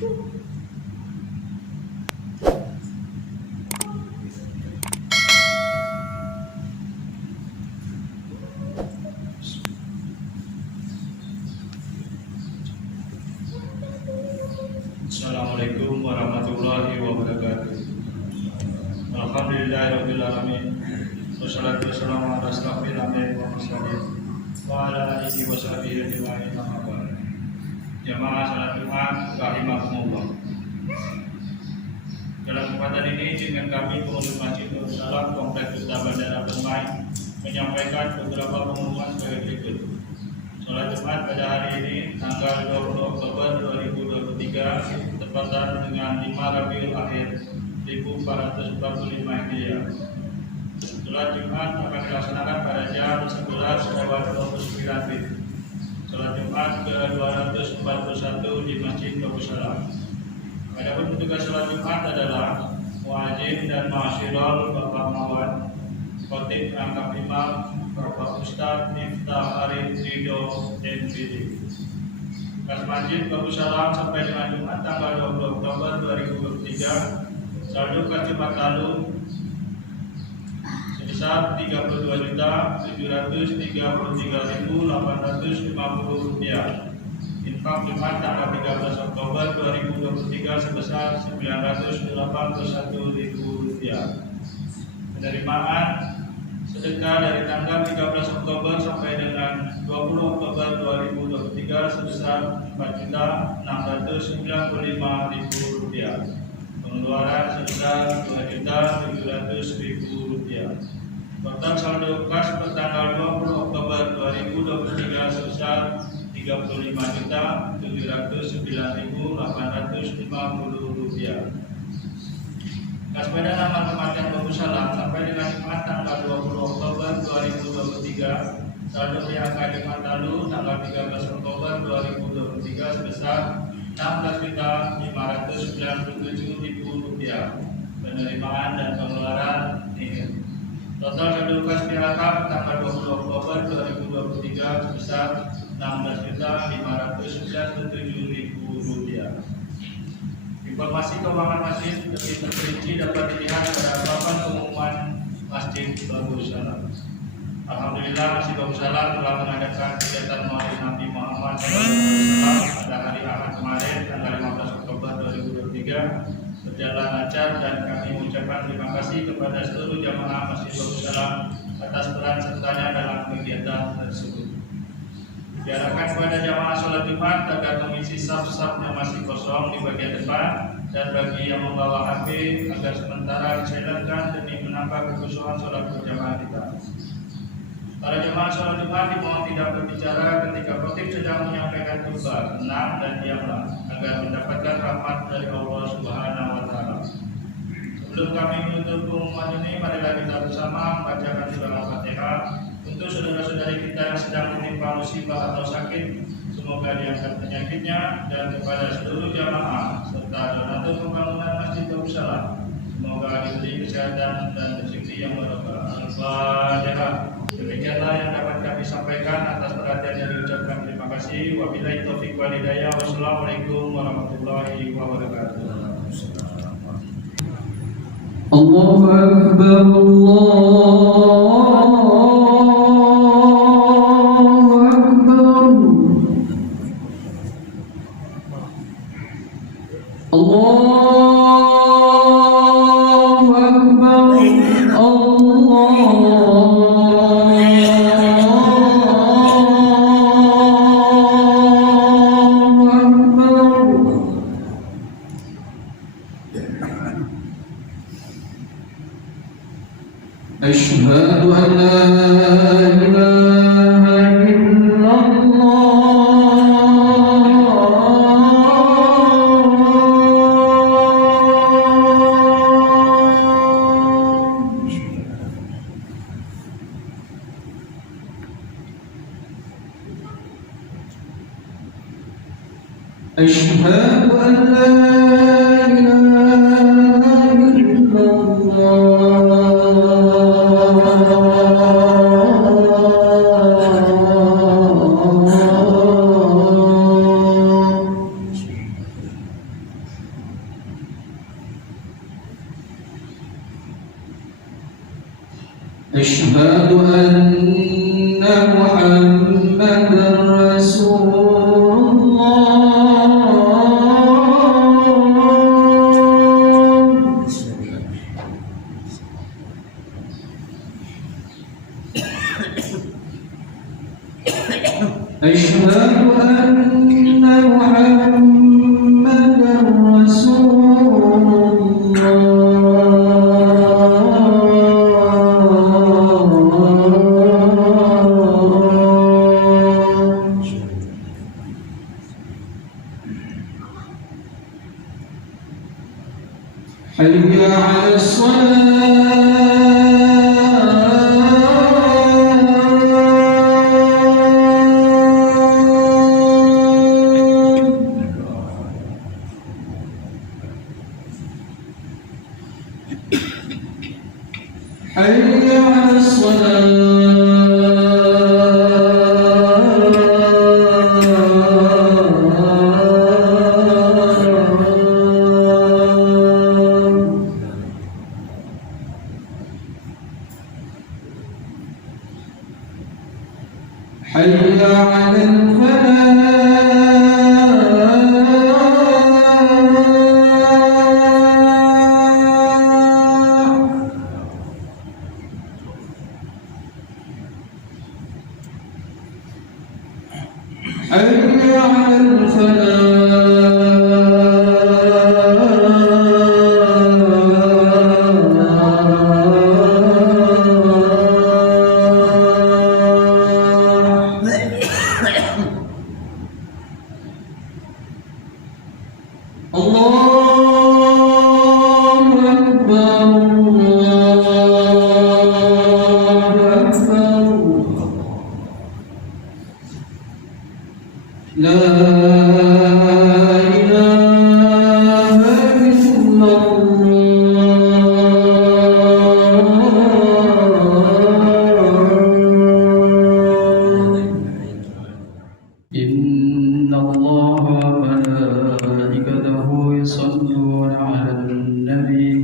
Assalamualaikum warahmatullahi wabarakatuh. Alhamdulillahirabbil alamin. Wassalatu wassalamu ala asyrofil anbiya'i wal mursalin wa ala alihi washabihi ajma'in. Jamaah salat Jumat rahimakumullah. Dalam kesempatan ini dengan kami pengurus Masjid Darussalam Kompleks Duta Bandara Permai menyampaikan beberapa pengumuman sebagai berikut. Salat Jumat pada hari ini tanggal 20 Oktober 2023 tepatan dengan 5 Rabiul Akhir 1445 Hijriah. Salat Jumat akan dilaksanakan pada jam 11:29 WIB. Salat Jumat ke-241 di Masjid Darussalam. Adapun petugas salat Jumat adalah muadzin dan ma'asyiral Bapak Mawad, Khatib Rangkap Imam Bapak Ustadz Miftah Arif Ridho MPD. Kas Masjid Darussalam sampai dengan Jumat tanggal 20 Oktober 2023 saldo kas Jumat lalu sebesar Rp33.850 infak Jumat tanggal 13 Oktober 2023 sebesar Rp981.000. Penerimaan sedekah dari tanggal 13 Oktober sampai dengan 20 Oktober 2023 sebesar Rp4.695.000. Pengeluaran sebesar Rp2.700.000. Total saldo kas per tanggal 20 Oktober 2023 sebesar Rp35.709.850. Kas pada nama kematian Darussalam sampai dengan Jumat tanggal 20 Oktober 2023 saldo PHK Jumat lalu tanggal 13 Oktober 2023 sebesar Rp16.597.000. Penerimaan dan pengeluaran ini. Total saldo kas PHK tanggal 20 Oktober 2023 sebesar Rp16.597.000. Informasi keuangan masjid lebih terperinci dapat dilihat pada papan pengumuman Masjid Darussalam. Alhamdulillah Masjid Darussalam telah mengadakan kegiatan Maulid Nabi Muhammad SAW pada hari Ahad kemarin tanggal 15 Oktober 2023 berjalan lancar, dan kami mengucapkan terima kasih kepada seluruh jamaah Masjid Darussalam atas peran sertanya dalam kegiatan tersebut. Diarahkan kepada jamaah sholat Jumat agar mengisi saf-saf yang masih kosong di bagian depan, dan bagi yang membawa HP agar sementara disilakan demi menambah kekhusyuan sholat berjamaah kita. Para jamaah sholat Jumat dimohon tidak berbicara ketika khatib sedang menyampaikan khutbah. Tenang dan diamlah agar mendapatkan rahmat dari Allah Subhanahu wa Ta'ala. Sebelum kami menutup pengumuman ini, marilah kita bersama membacakan surah Al-Fatihah untuk saudara-saudari kita yang sedang menimpa musibah atau sakit, semoga diangkat penyakitnya, dan kepada seluruh jamaah serta donatur pembangunan Masjid Darussalam, semoga diberi kesehatan dan rezeki yang barokah. Al-Fatihah. Demikianlah yang dapat kami sampaikan. Atas perhatian yang diucapkan terima kasih. Wabillahi taufiq wal hidayah. Wassalamualaikum warahmatullahi wabarakatuh. Allahu Akbar, Allahu Akbar, Allahu Akbar, Asyhadu an la ilaha illallah. Asyhadu an la أشهد أن محمدا رسول الله. أشهد أن محمدا رسول الله. حي على حي على الصلاة. حي على الفلاح. حي على الفلاح. الله أكبر الله أكبر. لا إله إلا الله. إن الله وملائكته يصلون على النبي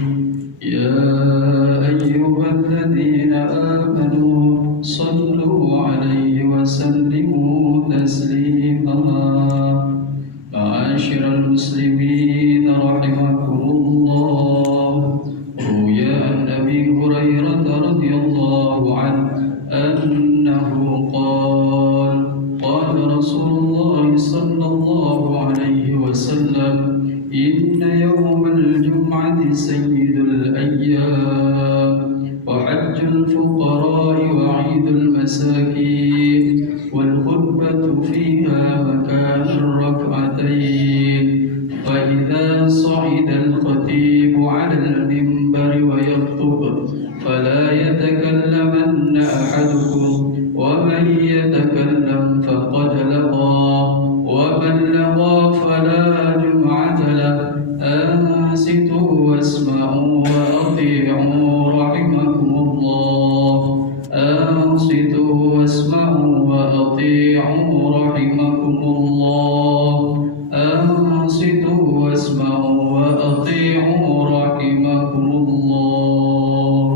يا أيها الذين آمنوا صلوا عليه وسلموا تسليما. معاشر المسلمين رحمكم الله، روي عن أبي هريرة رضي الله عنه أنه قال قال رسول الله صلى الله عليه وسلم إن يوم الجمعة سيد الأيام وحج الفقراء وعيد المساكين والخطبة فيها مكان الركعتين. فإذا صعد الخطيب على المنبر ويخطب فلا يتكلمن أحدكم، ومن يتكلم فقد لغى، ومن لغى فلا جمعة له. أنصتوا واسمعوا وأطيعوا رحمكم الله. أنصتوا واسمعوا وأطيعوا رحمكم الله. أنصتوا واسمعوا وأطيعوا رحمكم الله.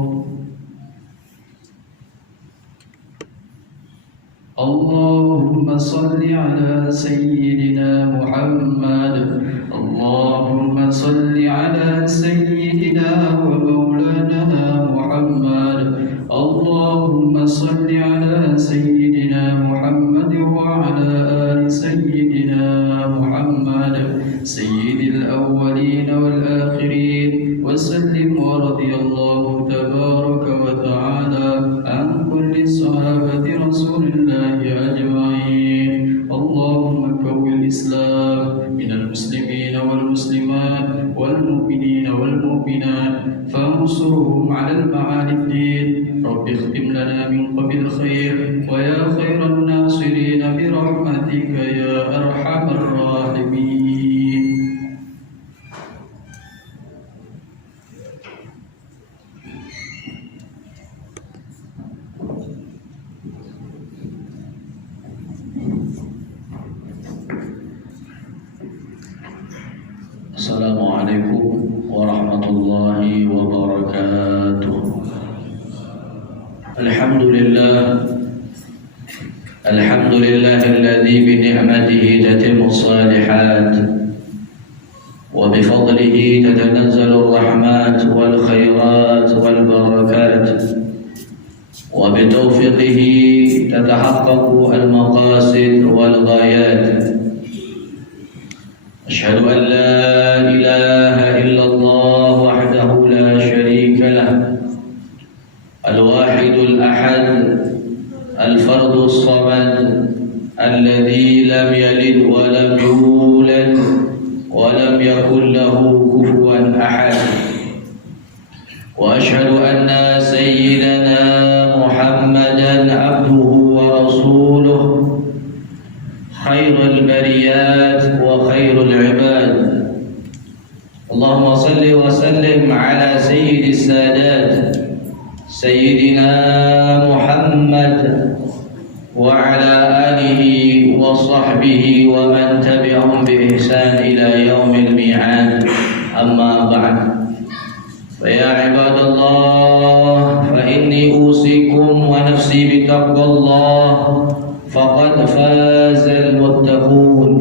اللهم صل على سيدنا محمد. اللهم صل على سيدنا ومولانا محمد. اللهم صل على سيدنا محمد وعلى آل سيدنا محمد سيد الأولين والآخرين وسلم. ورضي الله تبارك وتعالى عن كل صحابة رسول الله أجمعين. اللهم كون الإسلام من المسلمين والمسلمات والمؤمنين والمؤمنات فانصرهم على المعالي الدين. رب اختم لنا من قبل خير ويا خير الناصرين برحمتك يا أرحم الراحمين. Assalamualaikum warahmatullahi wabarakatuh. الحمد لله الذي بنعمته تتم الصالحات وبفضله تتنزل الرحمات والخيرات والبركات وبتوفيقه تتحقق المقاصد والغايات. أشهد أن لا إله إلا الله وحده لا شريك له الواحد الأحد الفرد الصمد الذي لم يلد ولم يولد ولم يكن له كفوا أحد. وأشهد أن سيدنا محمدا عبده ورسوله خير البريات وخير العباد. اللهم صل وسلم على سيد السادات سيدنا محمد وعلى آله وصحبه ومن تبعهم بإحسان إلى يوم الميعاد. أما بعد، فيا عباد الله، فإني أوصيكم ونفسي بتقوى الله فقد فاز المتقون.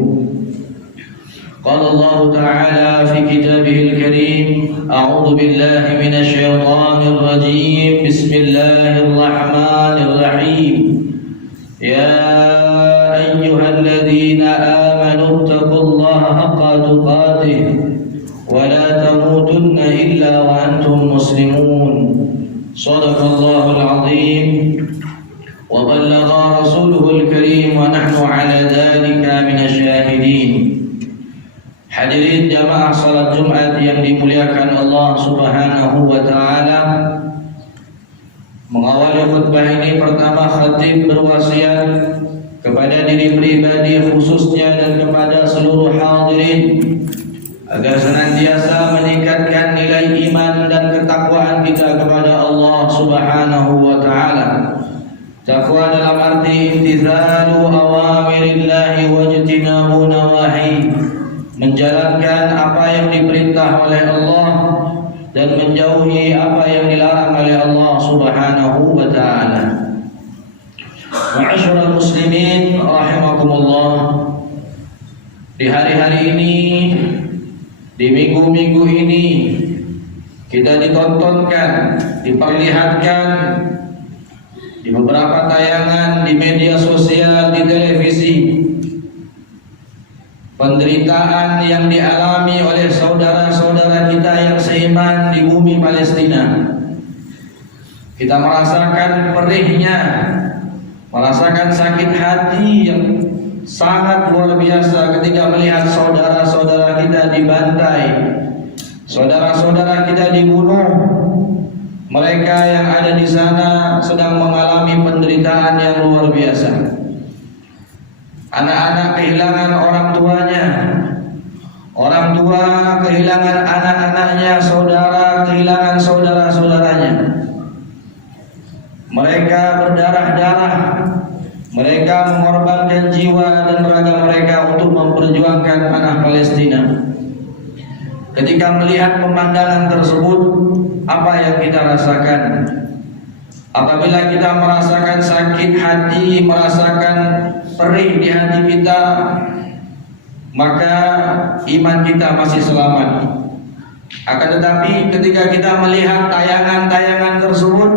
قال الله تعالى في كتابه الكريم: أعوذ بالله من الشيطان الرجيم، بسم الله الرحمن الرحيم. يا أيها الذين آمنوا اتقوا الله حق تقاته ولا تموتن إلا وأنتم مسلمون. صدق الله العظيم وبلغ رسوله الكريم ونحن على ذلك من الشاهدين. Hadirin jamaah salat Jumat yang dimuliakan Allah Subhanahu wa taala. Mengawali khutbah ini, pertama khatib berwasiat kepada diri pribadi khususnya dan kepada seluruh hadirin agar senantiasa meningkatkan nilai iman dan ketakwaan kita kepada Allah Subhanahu wa taala. Takwa dalam arti imtithalu awamirillahi wajtinabu nawahi, menjalankan apa yang diperintah oleh Allah dan menjauhi apa yang dilarang oleh Allah Subhanahu wa taala. Ma'asyiral muslimin rahimakumullah, di hari-hari ini, di minggu-minggu ini, kita ditontonkan, diperlihatkan di beberapa tayangan di media sosial, di televisi, penderitaan yang dialami oleh saudara-saudara kita yang seiman di bumi Palestina. Kita merasakan perihnya, merasakan sakit hati yang sangat luar biasa ketika melihat saudara-saudara kita dibantai, saudara-saudara kita dibunuh. Mereka yang ada di sana sedang mengalami penderitaan yang luar biasa. Anak-anak kehilangan orang tuanya, orang tua kehilangan anak-anaknya, saudara kehilangan saudara-saudaranya. Mereka berdarah-darah, mereka mengorbankan jiwa dan raga mereka untuk memperjuangkan tanah Palestina. Ketika melihat pemandangan tersebut, apa yang kita rasakan? Apabila kita merasakan sakit hati, merasakan perih di hati kita, maka iman kita masih selamat. Akan tetapi ketika kita melihat tayangan-tayangan tersebut,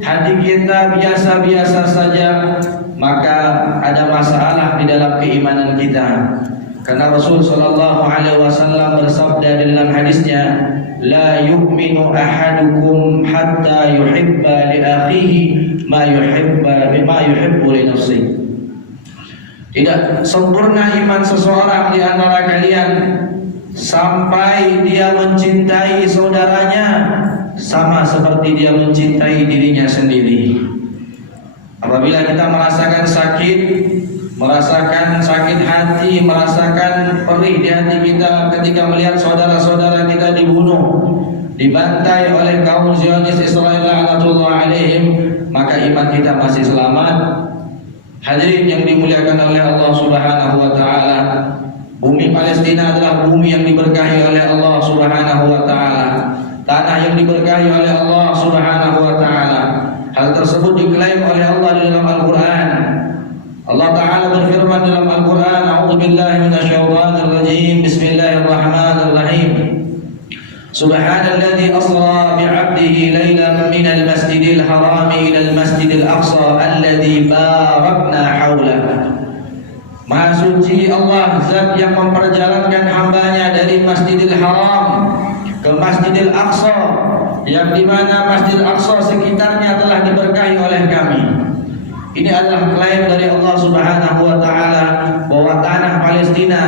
hati kita biasa-biasa saja, maka ada masalah di dalam keimanan kita. Karena Rasul sallallahu alaihi wasallam bersabda dalam hadisnya, la yu'minu ahadukum hatta yuhibba li akhihi ma yuhibbu li nafsihi. Tidak sempurna iman seseorang di antara kalian sampai dia mencintai saudaranya sama seperti dia mencintai dirinya sendiri. Apabila kita merasakan sakit, merasakan sakit hati, merasakan perih di hati kita ketika melihat saudara-saudara kita dibunuh, dibantai oleh kaum Zionis Israel la'natullah alaihim, maka iman kita masih selamat. Hadirin yang dimuliakan oleh Allah Subhanahu wa taala, bumi Palestina adalah bumi yang diberkahi oleh Allah Subhanahu wa taala, tanah yang diberkahi oleh Allah Subhanahu wa taala. Hal tersebut diklaim oleh Allah di dalam Al-Quran. Allah Ta'ala berfirman dalam Al-Quran, A'udzubillahi minasyaitonir rajim, Bismillahirrahmanirrahim. Subhanalladzi asra bi'abdihi lailan minal masjidil haram ilal masjidil aqsa alladzi barakna haulahu. Maha suci Allah, zat yang memperjalankan hambanya dari Masjidil Haram ke Masjidil Aqsa, yang dimana Masjidil Aqsa sekitarnya telah diberkahi oleh kami. Ini adalah klaim dari Allah Subhanahu wa Ta'ala bahwa tanah Palestina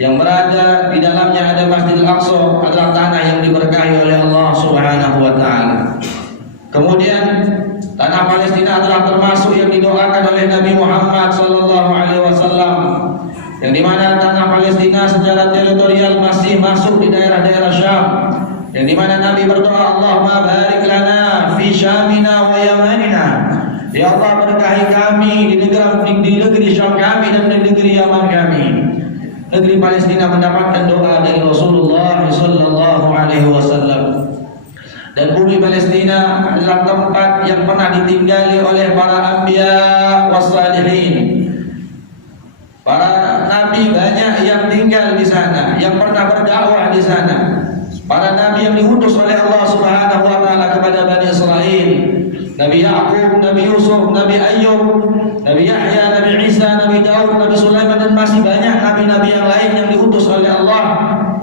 yang berada di dalamnya ada Masjidil Aqsa adalah tanah yang diberkahi oleh Allah Subhanahu wa Ta'ala. Kemudian tanah Palestina adalah termasuk yang didoakan oleh Nabi Muhammad sallallahu alaihi wasallam, yang dimana tanah Palestina secara teritorial masih masuk di daerah-daerah Syam, yang dimana Nabi berdoa, Allahumma barik lana fi Syamina wa Yamanina. Ya Allah, berkahi kami di negeri Syam kami dan di negeri Yaman kami. Negeri Palestina mendapatkan doa dari Rasulullah sallallahu alaihi wasallam. Dan bumi Palestina adalah tempat yang pernah ditinggali oleh para anbiya wassalihin. Para nabi banyak yang tinggal di sana, yang pernah berdakwah di sana. Para nabi yang diutus oleh Allah Subhanahu wa Ta'ala kepada Bani Israel, Nabi Ya'qub, Nabi Yusuf, Nabi Ayyub, Nabi Yahya, Nabi Isa, Nabi Daud, Nabi Sulaiman, dan masih banyak nabi-nabi yang lain yang diutus oleh Allah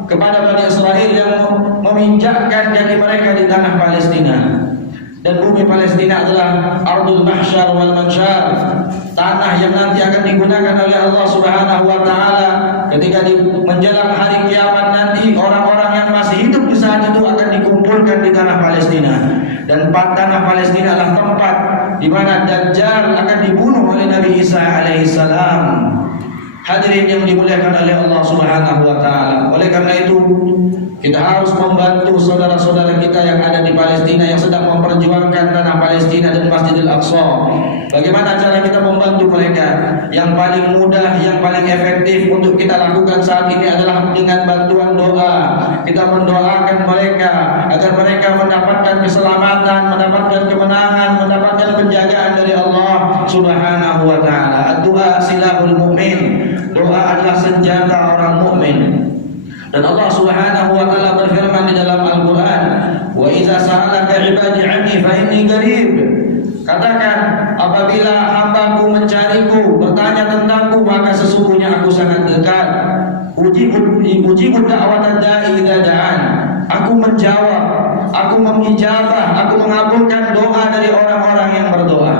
kepada Bani Israel yang meminjakkan kaki mereka di tanah Palestina. Dan bumi Palestina adalah ardul mahsyar wal mansyar, tanah yang nanti akan digunakan oleh Allah Subhanahu wa Ta'ala ketika di menjelang hari kiamat nanti. Orang-orang yang masih hidup di saat itu akan dikumpulkan di tanah Palestina, dan tanah Palestina adalah tempat di mana Dajjal akan dibunuh oleh Nabi Isa alaihissalam. Hadirin yang dimuliakan oleh Allah Subhanahu wa Ta'ala. Oleh karena itu, kita harus membantu saudara-saudara kita yang ada di Palestina yang sedang memperjuangkan tanah Palestina dan Masjidil Aqsa. Bagaimana cara kita membantu mereka? Yang paling mudah, yang paling efektif untuk kita lakukan saat ini adalah dengan bantuan doa. Kita mendoakan mereka agar mereka mendapatkan keselamatan, mendapatkan kemenangan, mendapatkan penjagaan dari Allah Subhanahu wa Ta'ala. Doa silahul mu'min. Doa adalah senjata orang mukmin. Dan Allah Subhanahu wa Ta'ala berfirman di dalam Al-Qur'an, "Wa idza sa'alaka 'ibadi 'anni fa inni qarib." Katakan, apabila hambaku mencariku, bertanya tentangku, maka sesungguhnya aku sangat dekat. Ujibu da'watad da'i idza da'an. Aku menjawab, aku mengijabah, aku mengabulkan doa dari orang-orang yang berdoa.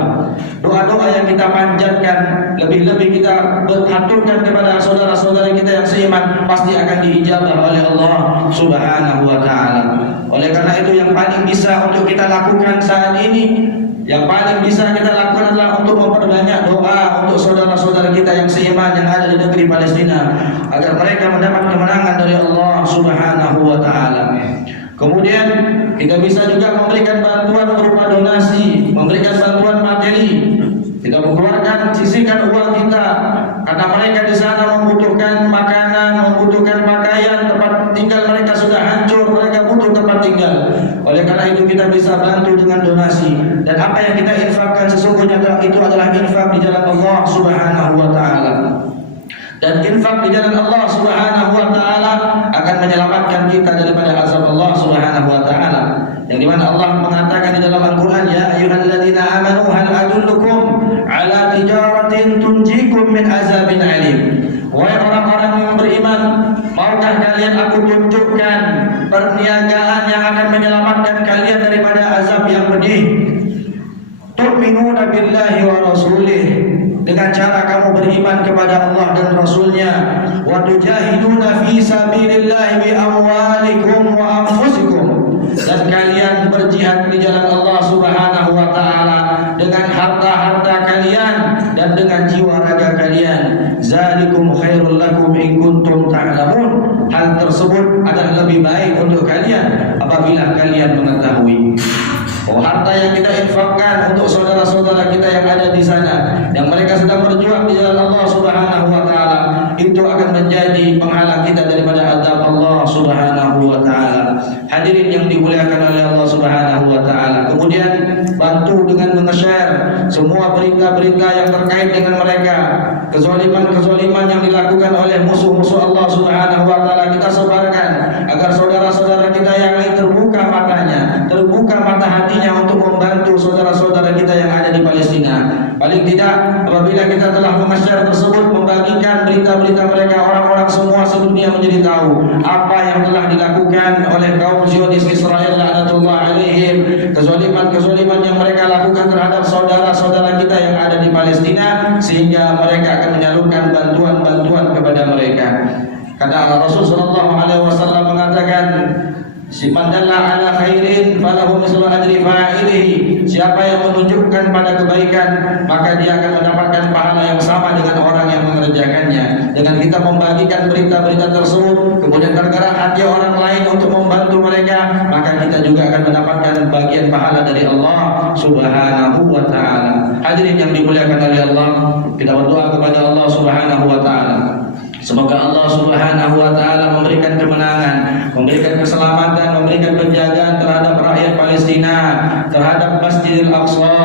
Doa-doa yang kita panjatkan, lebih-lebih kita aturkan kepada saudara-saudara kita yang seiman, pasti akan diijabah oleh Allah Subhanahu wa Ta'ala. Oleh karena itu, yang paling bisa untuk kita lakukan saat ini, yang paling bisa kita lakukan adalah untuk memperbanyak doa untuk saudara-saudara kita yang seiman yang ada di negeri Palestina, agar mereka mendapat kemenangan dari Allah Subhanahu wa Ta'ala. Kemudian kita bisa juga memberikan bantuan berupa donasi, memberikan bantuan materi. Kita mengeluarkan, sisihkan uang kita, karena mereka di sana membutuhkan makanan, membutuhkan pakaian, tempat tinggal mereka sudah hancur, mereka butuh tempat tinggal. Oleh karena itu kita bisa bantu dengan donasi. Dan apa yang kita infakkan sesungguhnya itu adalah infak di jalan Allah Subhanahu wa Ta'ala. Dan infak di jalan Allah Subhanahu wa Ta'ala akan menyelamatkan kita daripada azab Allah Subhanahu wa Ta'ala. Yang dimana Allah mengatakan di dalam Al-Quran, Ya ayyuhalladzina amanu hal adullukum ala tijaratin tunjikum min azabin alim. Wahai orang-orang yang beriman, maukah kalian aku tunjukkan perniagaan yang akan menyelamatkan kalian daripada azab yang pedih? Tu'minuna billahi wa rasulih, dengan cara kamu beriman kepada Allah dan Rasulnya. Wa tujahiduna fi sabilillahi bi amwalikum wa anfusikum, dan kalian berjihad di jalan Allah Subhanahu wa Ta'ala dengan harta-harta kalian dan dengan jiwa raga kalian. Zalikum khairul lakum in kuntum ta'lamun. Hal tersebut adalah lebih baik untuk kalian apabila kalian mengetahui. Harta yang kita infakkan untuk saudara-saudara kita yang ada di sana, yang mereka sedang berjuang di jalan Allah Subhanahu wa Ta'ala, itu akan menjadi penghalang kita daripada azab Allah Subhanahu wa taala. Hadirin yang dimuliakan oleh Allah Subhanahu wa taala. Kemudian bantu dengan men-share semua berita-berita yang terkait dengan mereka, kezaliman-kezaliman yang dilakukan oleh musuh-musuh Allah Subhanahu wa taala, kita sebarkan agar saudara-saudara kita yang lain terbuka matanya, terbuka mata hatinya untuk membantu saudara-saudara kita yang ada di Palestina. Paling tidak apabila kita telah men-share tersebut, membagikan berita-berita mereka, orang-orang semua sedunia menjadi tahu apa yang telah dilakukan oleh kaum Zionis Israel laknatullah alaihim, kezaliman-kezaliman yang mereka lakukan terhadap saudara-saudara kita yang ada di Palestina, sehingga mereka akan menyalurkan bantuan-bantuan kepada mereka. Kata Rasul sallallahu alaihi wasallam mengatakan, "Man dalla ala khairin falahu mislu ajri fa'ilihi." Siapa yang menunjukkan pada kebaikan, maka dia akan mendapatkan pahala yang sama dengan orang yang mengerjakannya. Dengan kita membagikan berita-berita tersebut, kemudian tergerak hati orang lain untuk membantu mereka, maka kita juga akan mendapatkan bagian pahala dari Allah Subhanahu wa taala. Hadirin yang dimuliakan oleh Allah, kita berdoa kepada Allah Subhanahu wa taala. Semoga Allah Subhanahu wa taala memberikan kemenangan, memberikan keselamatan, memberikan penjagaan terhadap rakyat Palestina, terhadap Masjidil Aqsa.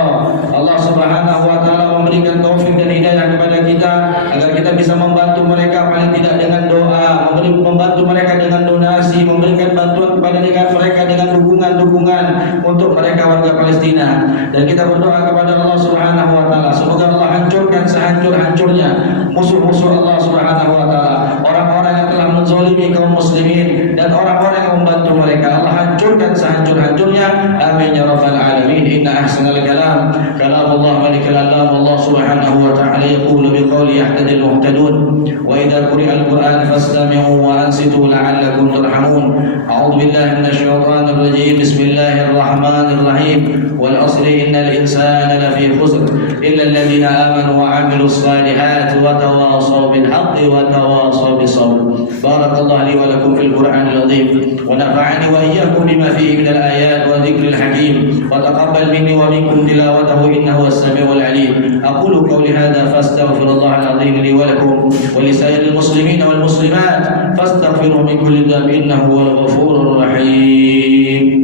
Allah Subhanahu wa taala memberikan taufik dan hidayah kepada kita agar kita bisa membantu mereka, paling tidak dengan doa, membantu mereka dengan donasi, memberikan bantuan kepada mereka dengan dukungan-dukungan untuk mereka warga Palestina. Dan kita berdoa kepada Allah Subhanahu wa taala, semoga Allah hancurkan sehancur-hancurnya musuh-musuh Allah Subhanahu wa taala, orang-orang yang telah menzalimi kaum muslimin dan orang-orang yang membantu mereka. Allah hancurkan sehancur-hancurnya. Amin ya rabbal alamin. Inna ahsanal kalam kalamullah malikal alam. Allah Subhanahu wa taala yaqulu biqawli yahtadil muhtadun wa idza quri'al Qur'an fastami'u wa ansitu la'allakum turhamun. A'udzu billahi minasy syaithanir rajim. Bismillahirrahmanirrahim. Wal 'asri innal insana lafi khusr illa alladhina amanu wa 'amilus salihati wa tawasaw bil haqqi wa tawasaw bis sabr. Barakallahu li wa lakum fil Qur'anil 'azim wa nafa'ani wa iyyakum bima fihi minal ayat wa dzikril hakim wa taqabbal minni wa minkum tilawatahu innahu was-sami'ul 'alim. Aqulu qawli hadha fastaghfirullahal 'azim li wa lakum wa li sa'iril muslimin wal muslimat fastaghfiruhu min kulli dhanbin innahu huwal ghafurur rahim.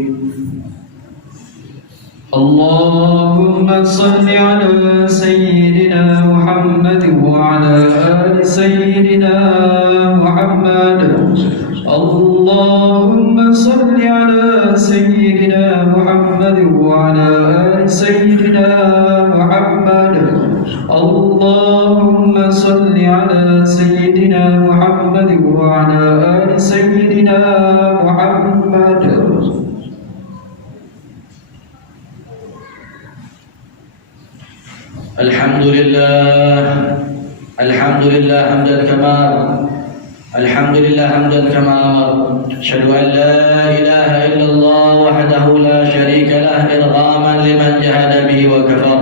Allahumma salli ala sayyidina Muhammad wa ala ali sayyidina Muhammad. Allahumma salli ala sayyidina Muhammad wa ala ali sayyidina Muhammad. Allahumma salli ala sayyidina Muhammad wa ala ali sayyidina Muhammad. Alhamdulillah hamdan kama Alhamdulillah hamdan kama Asyhadu an la ilaha illallah wahdahu la syarika lah irghaman liman jahada bihi wa kafar.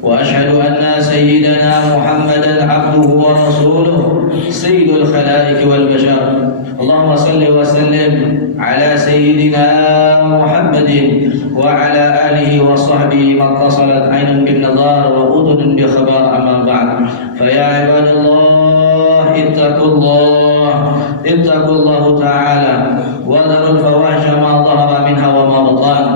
Wa asyhadu anna sayyidana Muhammadan abduhu wa rasuluh sayyidul khalaiq wal bashar. Allahumma salli wa sallim ala sayyidina Muhammadin wa ala alihi wa sahbihi man tasalat aynun bin nadar wa udhun bi khabar amma ba'd. Fa ya ibadallah ittaqullah ta'ala wa dharul fawahisha ma dhahara minha wa ma batan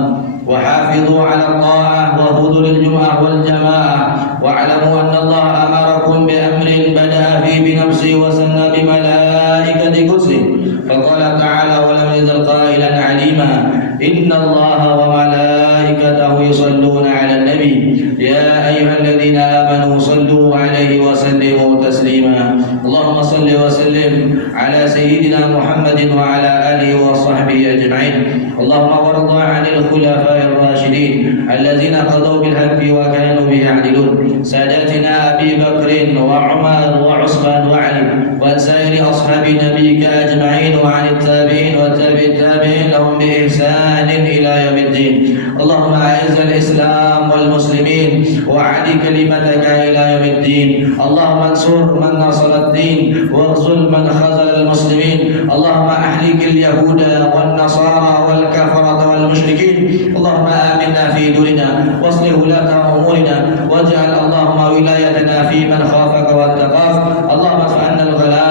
wa hafidhu ala ta'ah wa huduril jum'ah wal jama'ah wa alamu anna Allah amarakum bi amrin bada'a fi bi nafsi wa sanna bi malaikati qudsi faqala ta'ala wa lam yazal qailan 'alima inna Allah wa malaikatahu yusalluna 'alan nabi ya ayyuhalladhina amanu sallu 'alaihi wa sallimu taslima. Allahumma salli wa sallim ala sayyidina Muhammadin wa ala alihi wa sahbihi ajma'in. Allahumma warda 'anil khulafa'ir rashidin alladzina qadaw bil haqqi wa kanu bihi 'adilun sadatina Abi Bakr wa Umar wa Utsman wa Ali wa sa'iri ashabi nabiyyika ajma'in wa 'anit tabi'in wa tabi'it tabi'in lahum bi ihsanin ila yaumiddin. Allahumma a'izzal islam wal muslimin wa 'adi kalimataka ila yaumiddin. Allahumma ansur man nasara ad-din wa khzul man khazala al-muslimin. Allahumma ahlikil yahuda wan nasara wal kafarata wal musyrikin. Allahumma aminna fi durina waslih ulata umurina waj'al Allahumma wilayatana fi man khafaka wattaqaf. Allahumma fa'anna al-ghala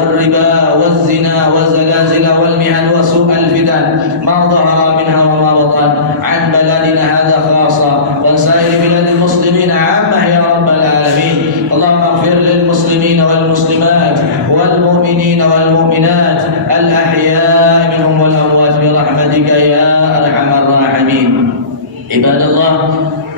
والربا والزنا والزلازل والمحن وسوء الفتن ما ظهر منها وما بطن عن بلدنا هذا خاصة وسائر بلاد المسلمين عامة يا رب العالمين. اللهم اغفر للمسلمين والمسلمات والمؤمنين والمؤمنات الأحياء منهم والأموات برحمتك يا أرحم الراحمين. عباد الله،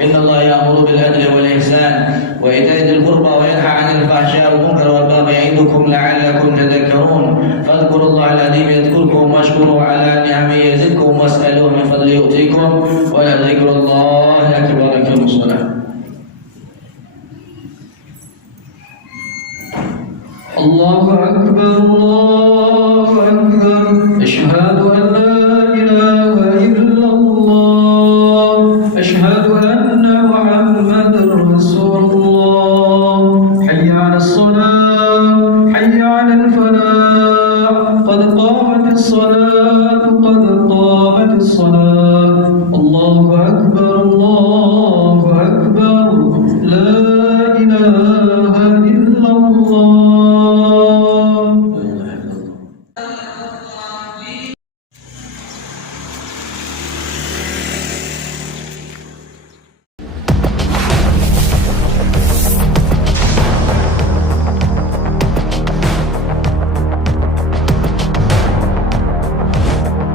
إن الله يأمر بالعدل والإحسان وإيتاء ذي القربى وينهى عن الفحشاء والمنكر والبغي يعظكم لعلكم تذكرون. فاذكروا الله العظيم يذكركم واشكروا على نعمه يزدكم واسألوه من فضله يؤتيكم ولذكر الله أكبر. أقيموا الصلاة. الله أكبر الله